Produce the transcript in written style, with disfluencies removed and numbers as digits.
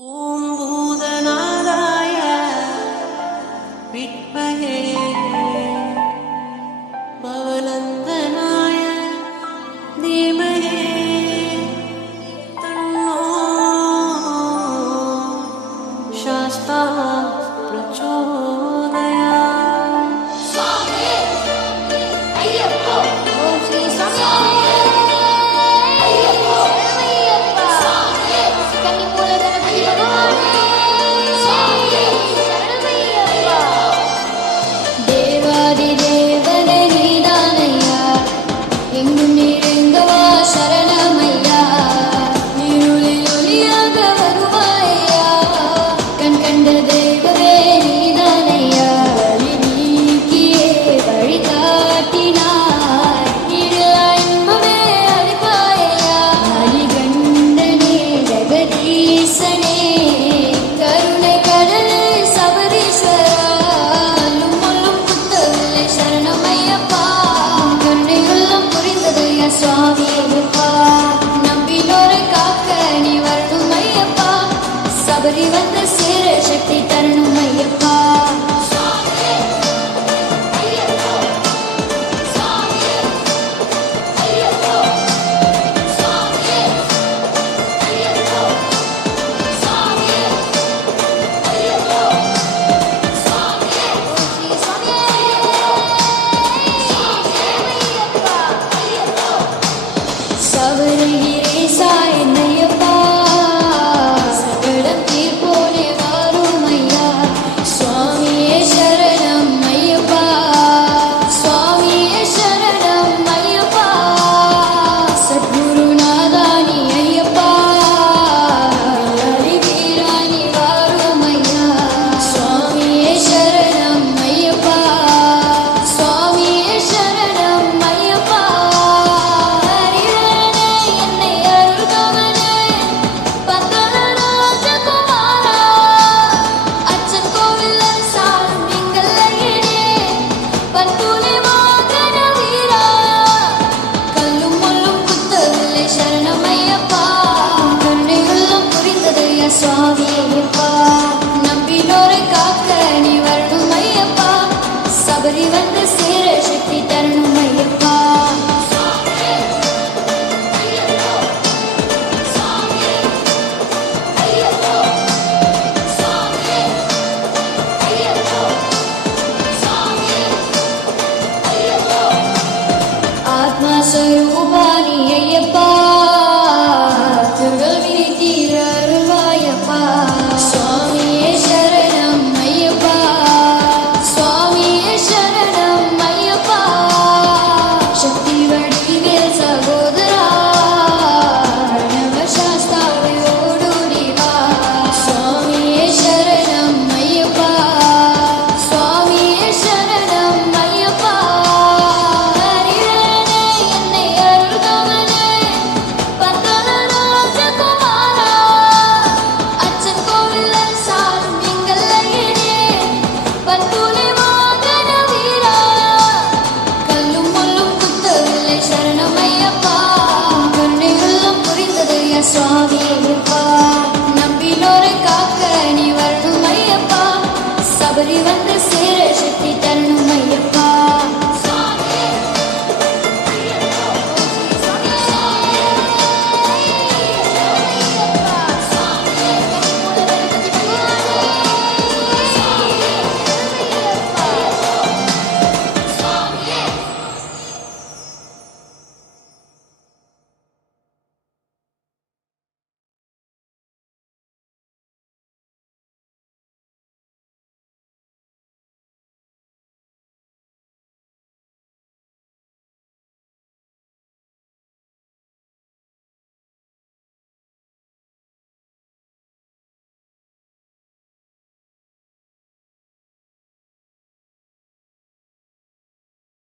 ஓம் பூதநாதாய வித்மஹே பவநந்தனாய தீமஹி தன்னோ சாஸ்தா பிரச்சோதயாத். சுவாமி ஐயப்போ ஓம் ஸ்ரீ சுவாமி ஐயப்போ சரணமையப்பா சுவாமி கன்னிமூல கணபதி பகவானே சுவாமி சரணமையப்பா தேவாதி தேவனே நீதானையா எங்கும் நெருங்கவா சரணமையா இருளில் ஒளியாக வருவாயா கண் கண்ட தெய்வமே நீதானையா வழி நீக்கியே வழி காட்டினாய் இருளா இன்பமே அளிப்பாயா மணிகண்டனே ஜெகதீசனே கருணை கடலே சபரீஸ்வரா அல்லும் முள்ளும் குத்தவில்லை சரணமையப்பா கண்ணை உள்ளம் புரிந்ததையா சுவாமி ஐயப்பா நம்பினோரை காக்க நீ வரணும் ஐயப்பா சபரி வந்த சேர சக்தி தரணும் ஐயப்பா சபரிகிரீசா என்னையப்பா சகலம் தீர்ப்போனே வாரும் ஐயா சுவாமியே சரணம் ஐயப்பா சுவாமியே சரணம் ஐயப்பா சத்குருநாதானி ஐயப்பா ஹரிவீராணி வாரும் ஐயா சுவாமியே சரணம் ஐயப்பா சுவாமியே சரணம் ஐயப்பா ஹரிவரனே என்னை அருள்பவனே பந்தள ராஜகுமாரா அச்சன் கோவில் அரசாளும் எங்கள் ஐயனே பத்துளி வாகன வீரா கல்லும் முள்ளும் குத்தவில்லை சரணம் ஐயப்பா கண்ணை உள்ளம் புரிந்ததையா சுவாமி ஐயப்பா நம்பினோரை காக்க நீ வரணும் ஐயப்பா சபரி வந்து சேர சக்தி தரணும்